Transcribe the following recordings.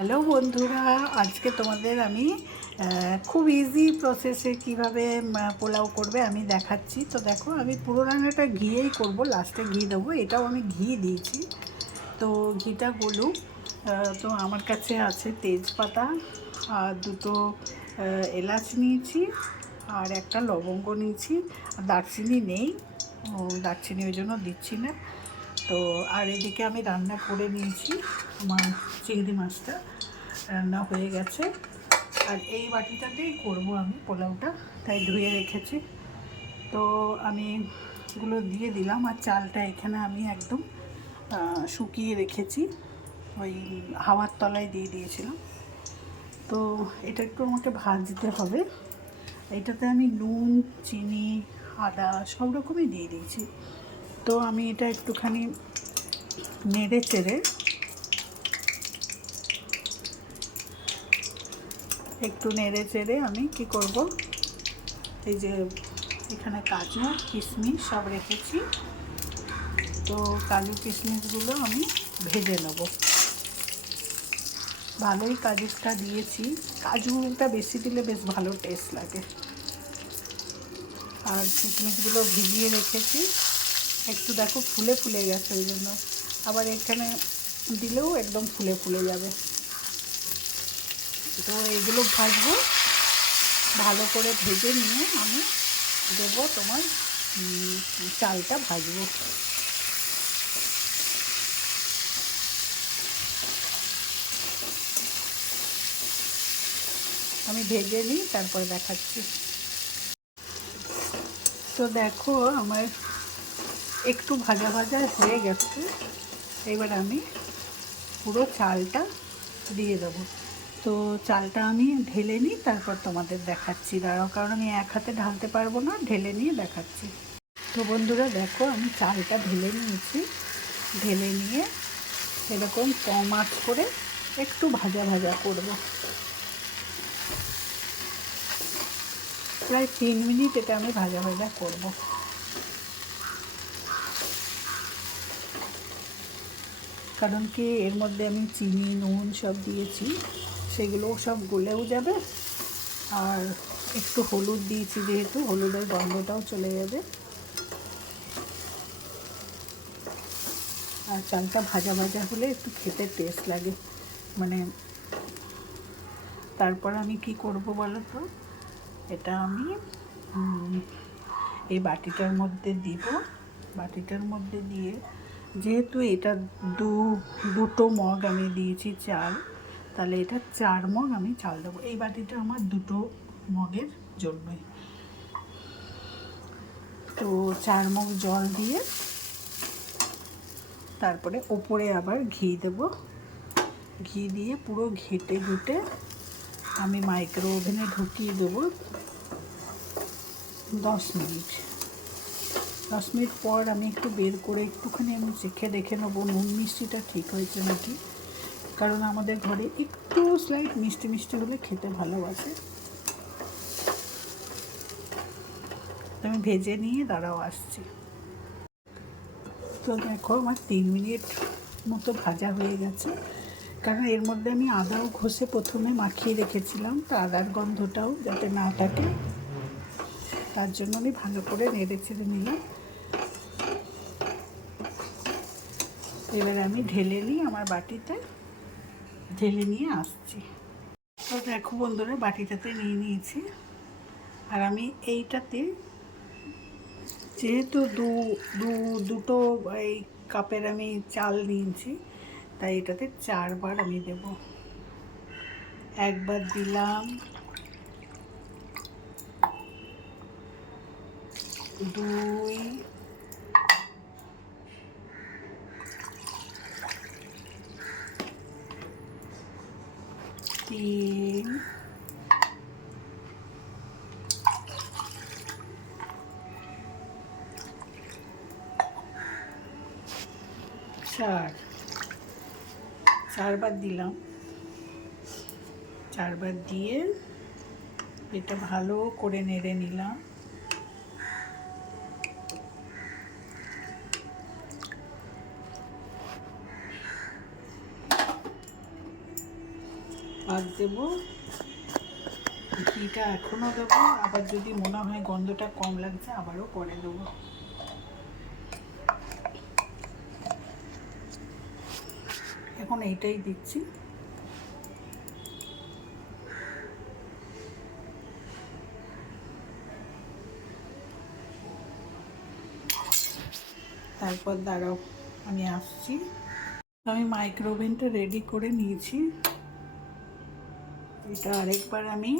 Hello বন্ধুরা, আজকে তোমাদের আমি খুব ইজি প্রসেসে কীভাবে পোলাও করবে আমি দেখাচ্ছি। তো দেখো, আমি পুরো রান্নাটা ঘিয়েই করব লাস্টে ঘি দেবো, এটাও আমি ঘি দিয়েছি। তো ঘিটা গলুক তো আমার কাছে আছে তেজপাতা, আর দুটো এলাচ নিয়েছি, আর একটা লবঙ্গ নিয়েছি, আর দারচিনি নেই। দারচিনি ওই জন্য দিচ্ছি না। তো আর এদিকে আমি রান্না করে নিয়েছি আমার চিংড়ি মাছটা। রান্না হয়ে গেছে। আর এই বাটিটাতেই করব আমি পোলাওটা। তাই ধুয়ে রেখেছি। তো আমি এগুলো দিয়ে দিলাম আর চালটা এখানে আমি একদম শুকিয়ে রেখেছি। ওই হাওয়ার তলায় দিয়ে দিয়েছিলাম। তো এটা একটু আমাকে ভাজতে হবে। এটাতে আমি নুন, চিনি, আদা সব রকমই দিয়ে দিয়েছি। তো আমি এটা একটুখানি নেড়ে চেড়ে একটু নেড়ে চেড়ে আমি কি করব? এই যে এখানে কাজু, কিশমিশ সব রেখেছি। তো কাজু, কিশমিশগুলো আমি ভেজে নেব। ভালোই কাজুটা দিয়েছি। কাজুটা বেশি দিলে বেশ ভালো টেস্ট লাগে। আর কিশমিশগুলো ভিজিয়ে রেখেছি। একটু দেখো ফুলে ফুলে গেছে ওই জন্য। আবার এখানে দিলেও একদম ফুলে ফুলে যাবে। তো এগুলো ভাজবো, ভালো করে ভেজে নিয়ে আমি দেবো তোমার চালটা ভাজবো। আমি ভেজে নিই, তারপরে দেখাচ্ছি। তো দেখো আমার একটু ভাজা ভাজা হয়ে গেছে। এবার আমি পুরো চালটা দিয়ে দেবো। তো চালটা আমি ঢেলে নিই, তারপর তোমাদের দেখাচ্ছি। দাঁড়াও, কারণ আমি এক হাতে ঢালতে পারব না, ঢেলে নিয়ে দেখাচ্ছি। তো বন্ধুরা, দেখো, আমি চালটা ঢেলে নিয়েছি। ঢেলে নিয়ে এরকম কম আঁচ করে একটু ভাজা ভাজা করব। প্রায় তিন মিনিট এটা আমি ভাজা ভাজা করব। কারণ কি, এর মধ্যে আমি চিনি, নুন সব দিয়েছি। সেগুলোও সব গলেও যাবে। আর একটু হলুদ দিয়েছি যেহেতু, হলুদের গন্ধটাও চলে যাবে। আর চালটা ভাজা ভাজা হলে একটু খেতে টেস্ট লাগে। মানে তারপর আমি কি করব বলো তো? এটা আমি এই বাটিটার মধ্যে দিব। বাটিটার মধ্যে দিয়ে যেহেতু এটা দু, দুটো মগ আমি দিয়েছি চাল, তাহলে এটা চার মগ আমি চাল দেবো। এই বাটিটা আমার দুটো মগের জন্যই। তো চার মগ জল দিয়ে তারপরে ওপরে আবার ঘি দেব। ঘি দিয়ে পুরো ঘেটে ঘুটে আমি মাইক্রো ওভেনে ঢুকিয়ে দেবো দশ মিনিট। দশ মিনিট পর আমি একটু বের করে একটুখানি আমি চেখে দেখে নেব, নুন মিষ্টিটা ঠিক হয়েছে নাকি? কারণ আমাদের ঘরে একটু স্লাইট মিষ্টি মিষ্টি হলে খেতে ভালোবাসে। আমি ভেজে নিয়ে দাঁড়াও আসছি। তো দেখো আমার তিন মিনিট মতো ভাজা হয়ে গেছে। কারণ এর মধ্যে আমি আদাও ঘষে প্রথমে মাখিয়ে রেখেছিলাম, তো আদার গন্ধটাও যাতে না থাকে। তার জন্য আমি ভালো করে নেড়ে ছেড়ে নিলাম। এবার আমি ঢেলে নিই আমার বাটিতে। ঢেলে নিয়ে আসছি। তো দেখো বন্ধুরা, বাটিটাতে নিয়ে নিয়েছি। আর আমি এইটাতে যেহেতু দু দু, দুটো এই কাপের আমি চাল নিয়েছি, তাই এটাতে চারবার আমি দেব। একবার দিলাম। দুই তিন চার চারবার দিলাম চারবার দিয়ে এটা ভালো করে নেড়ে নিলাম আর দেবো। ঘিটা এখনও দেবো, আবার যদি মনে হয় গন্ধটা কম লাগছে আবারও পরে দেবো। এখন এইটাই দিচ্ছি। তারপর দাঁড়াও, আমি আসছি। আমি মাইক্রোওভেনটা রেডি করে নিয়েছি। এটা আরেকবার আমি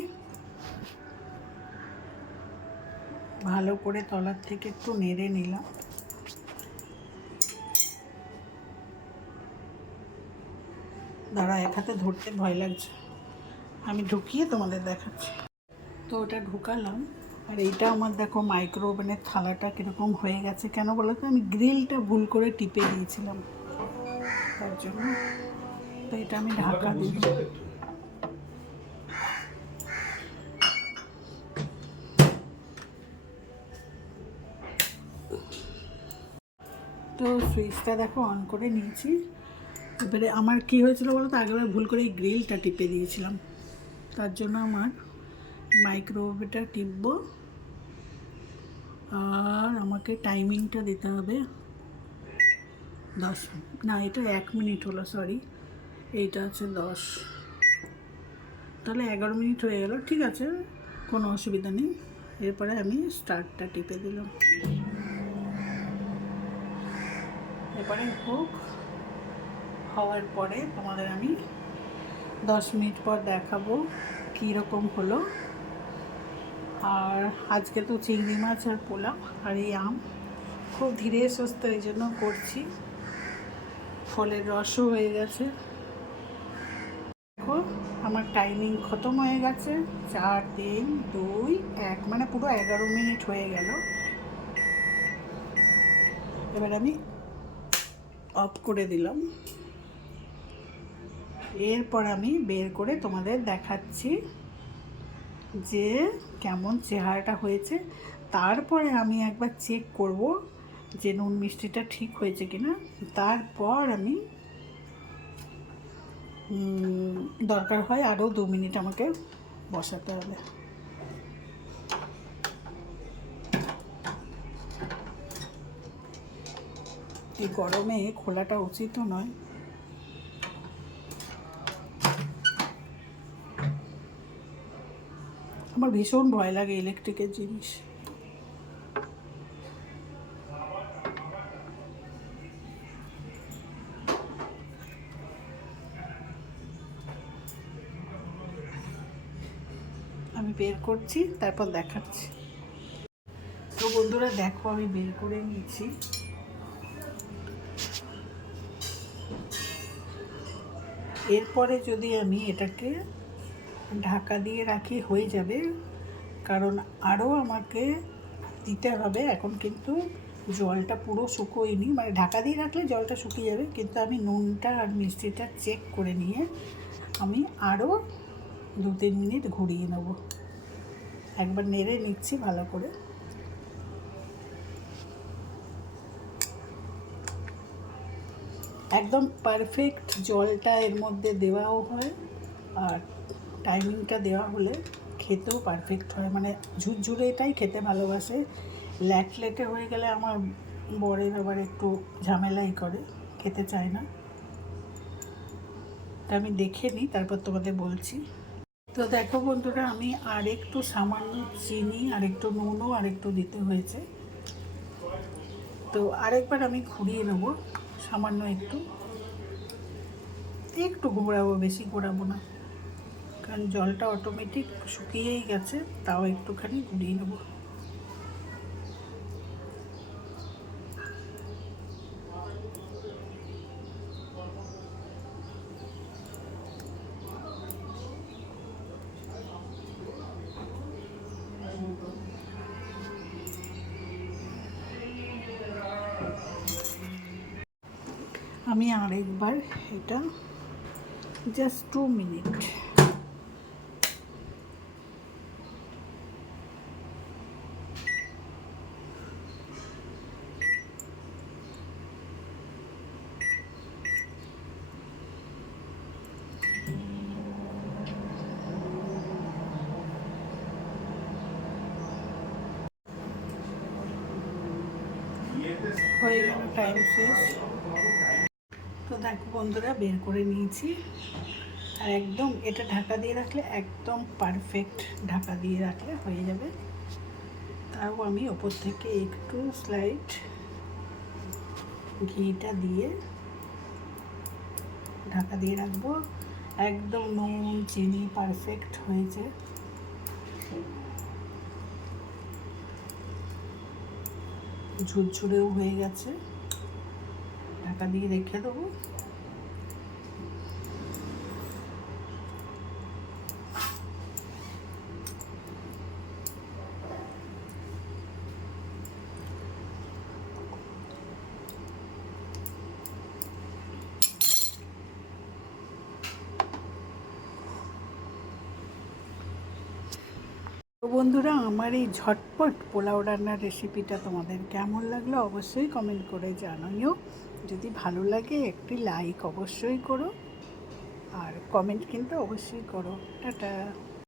ভালো করে তলার থেকে একটু নেড়ে নিলাম। দাঁড়া, এক হাতে ধরতে ভয় লাগছে। আমি ঢুকিয়ে তোমাদের দেখাচ্ছি। তো ওটা ঢুকালাম। আর এইটা আমার দেখো মাইক্রো ওভেনের থালাটা কীরকম হয়ে গেছে। কেন বলো তো? আমি গ্রিলটা ভুল করে টিপে দিয়েছিলাম। তার জন্য। তো এটা আমি ঢাকা দিই তো সুইচটা দেখো অন করে নিয়েছি। এবারে আমার কি হয়েছিল বলো তো আগেবার ভুল করে এই গ্রিলটা টিপে দিয়েছিলাম। তার জন্য আমার মাইক্রোওয়েভটা টিপব। আর আমাকে টাইমিংটা দিতে হবে দশ না, এটা এক মিনিট হলো সরি এইটা আছে দশ। তাহলে এগারো মিনিট হয়ে গেল। ঠিক আছে, কোনো অসুবিধা নেই। এরপরে আমি স্টার্টটা টিপে দিলাম। এবারে হোক, হওয়ার পরে তোমাদের আমি দশ মিনিট পর দেখাবো কীরকম হলো। আর আজকে তো চিংড়ি মাছ আর পোলাও আর এই আম। খুব ধীরে সুস্থ এই জন্য করছি। ফলের রসও হয়ে গেছে। দেখো, আমার টাইমিং খতম হয়ে গেছে। চার, তিন, দুই, এক মানে পুরো এগারো মিনিট হয়ে গেল। এবার আমি অফ করে দিলাম। এরপর আমি বের করে তোমাদের দেখাচ্ছি যে কেমন চেহারাটা হয়েছে। তারপরে আমি একবার চেক করব যে নুন মিষ্টিটা ঠিক হয়েছে কিনা। তারপর আমি দরকার হয় আরও দু মিনিট আমাকে বসাতে হবে। এই গরমে খোলাটা উচিত নয়। আমার ভীষণ ভয় লাগে ইলেকট্রিকের জিনিস। আমি বের করছি, তারপর দেখাচ্ছি। তো বন্ধুরা, দেখো আমি বের করে নিয়েছি। এরপরে যদি আমি এটাকে ঢাকা দিয়ে রাখি, হয়ে যাবে। কারণ আরও আমাকে দিতে হবে। এখন কিন্তু জলটা পুরো শুকোয়নি। মানে ঢাকা দিয়ে রাখলে জলটা শুকিয়ে যাবে, কিন্তু আমি নুনটা আর মিষ্টিটা চেক করে নিয়ে আমি আরও দু তিন মিনিট ঘুরিয়ে নেব। একবার নেড়ে নিচ্ছি ভালো করে। একদম পারফেক্ট জলটা এর মধ্যে দেওয়াও হয় আর টাইমিংটা দেওয়া হলে খেতেও পারফেক্ট হয়। মানে ঝুরঝুরে এটাই খেতে ভালোবাসে। ল্যাট লেটে হয়ে গেলে আমার বরের আবার একটু ঝামেলাই করে, খেতে চায় না। তা আমি দেখে নিই, তারপর তোমাদের বলছি। তো দেখো বন্ধুরা, আমি আর একটু সামান্য চিনি আর একটু নুনও আর একটু দিতে হয়েছে। তো আরেকবার আমি ঘুরিয়ে নেব। সামান্য একটু। একটু ঘোরাবো, বেশি ঘোরাবো না। কারণ জলটা অটোমেটিক শুকিয়েই গেছে, তাও একটুখানি ঘুরিয়ে নেব। আমি আরেকবার এটা জাস্ট টু মিনিট হয়ে গেল টাইম শেষ। বন্ধুরা বের করে নিয়েছি। আর একদম এটা ঢাকা দিয়ে রাখলে একদম পারফেক্ট ঢাকা দিয়ে রাখলে হয়ে যাবে। তাও আমি ওপর থেকে একটু স্লাইড ঘিটা দিয়ে ঢাকা দিয়ে রাখব। একদম নুন, চিনি পারফেক্ট হয়েছে। ঝুরঝুরেও হয়ে গেছে। ঢাকা দিয়ে রেখে দেবো। বন্ধুরা, আমার এই ঝটপট পোলাও রান্নার রেসিপিটা তোমাদের কেমন লাগল অবশ্যই কমেন্ট করে জানাইও যদি ভালো লাগে একটি লাইক অবশ্যই করো, আর কমেন্ট কিন্তু অবশ্যই করো। টাটা।